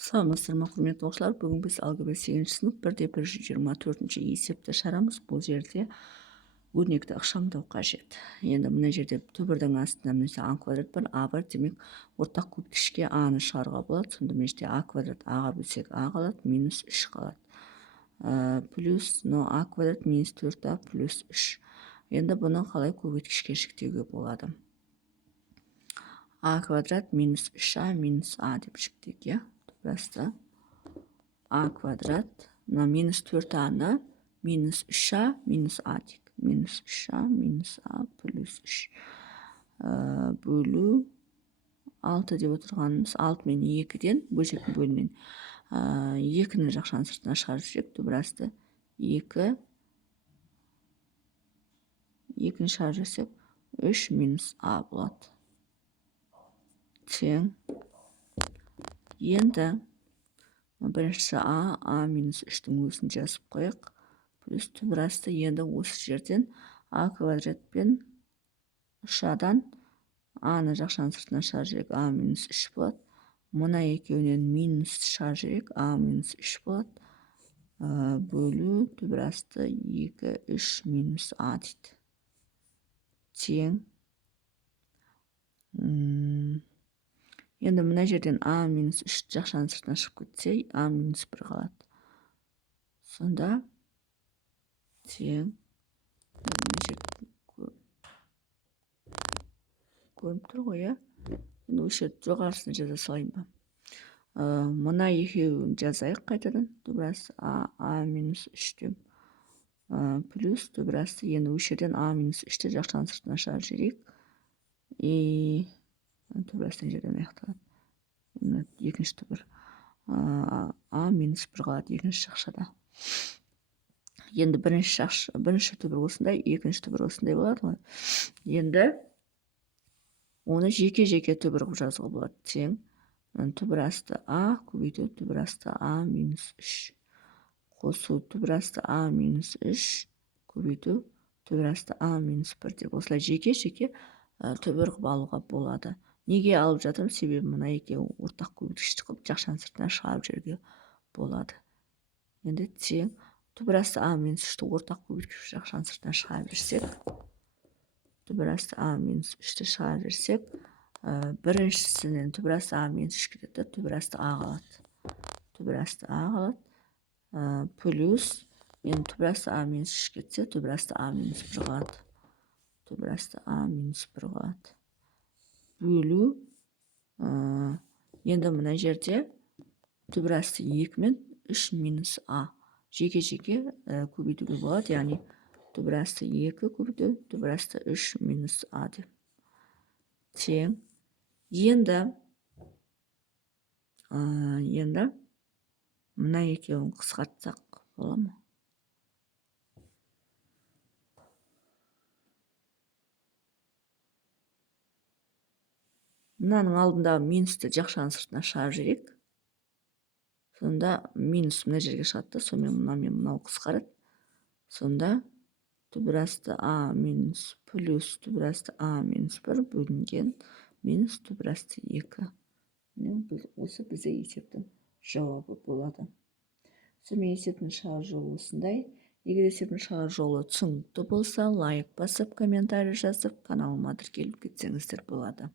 Саламатсыздар ма, құрметті оқушылар. Бүгін біз алгебра 8-ші сынып 1-124 есепті шарамыз. Бұл жерде өрнекті ықшамдау қажет. Енді мына жерде түбірдің астында мінекей а квадрат бар, а бар. Демек, ортақ көбеткішке а-ны шығаруға болады. Сонда мына жерде а квадрат а-ға бөлсек а қалады, минус 3 қалады. Плюс а квадрат минус 4а плюс 3. Енді бұны қалай көбеткішке жіктеуге болады? А квадрат минус 3а минус а деп жіктейік, Просто а квадрат на минус 4а-ны минус 3а минус а дейік. Минус 3а минус а плюс 3. Бөлу 6 деп отырғанымыз 6 мен 2-ден бөлшектің бөлінен 2-ні жақшаның сыртына шығарып жіберсек, түбірасты 2, 2-ні шығарып жіберсек 3 минус а болады. Тең. Енді бірінші а минус 3-тің өсін жазып қойық. Плюс түбірасты енді осы жерден а квадрат пен 3адан а-ны жақшаның сыртына шығарып жіберсек а минус 3 болады. Мұна екеуінен минус шығарып жіберсек а минус 3 болады. Бөлу түбірасты 2, 3 минус а дейді. Тең. Енді мына жерден а минус 3 жақшаның сыртына шығып кетсе, а минус 1 қалады. Сонда тең. Мына жерде көрініп тұр ғой, Енді осы жерді жоғарысына жаза салайын ба? Мұна екеуін жазайық қайтадан. Түбірасты а минус 3-тен плюс түбірасты енді осы жерден а минус 3-те жақшаның сыртына шығарып жіберейік. Түбірастың жерден аяқталады. Екінші түбір а минус 1 қалады екінші жақшада. Енді бірінші түбір осындай, екінші түбір осындай болады ғой. Енді оны жеке-жеке түбір қылып жазуға болады. Тең. Түбірасты а көбейту түбірасты а минус 3. Қосу түбірасты а минус 3 көбейту түбірасты а минус 1 деп осылай жеке-жеке түбір қылып алуға болады. Неге алып жатырмын? Себебі мына екеуі ортақ көбеткішті қылып жақшаның сыртына шығарып жіберуге болады. Енді тең. Түбірасты а минус 3-ті ортақ көбеткіш жақшаның сыртына шығарып жіберсек, түбірасты а минус 3-ті шығарып жіберсек, біріншісінен түбірасты а минус 3 кетеді, түбірасты а қалады. Түбірасты а қалады. Плюс енді түбірасты а минус 3 кетсе, түбірасты а минус 1 қалады. Түбірасты а минус 1 қалады. Бөлу. Енді мына жерде түбірасты 2 мен 3 минус а жеке-жеке көбейтуге болады. Яғни түбірасты 2 көбейту түбірасты 3 минус а деп. Тең. Енді мына екеуін қысқартсақ бола ма? Мынаның алдындағы минусты жақшаның сыртына шығарып жіберейік. Сонда минус мына жерге шығады, сонымен мынау қысқарады. Сонда түбірасты а минус плюс түбірасты а минус 1 бөлінген минус түбірасты 2. Осы бізде есептің жауабы болады. Сонымен есептің шығар жолы осындай. Егер есептің шығар жолы түсінікті болса, лайк басып, комментарий жазып, каналыма тіркеліп кетсеңіздер болады.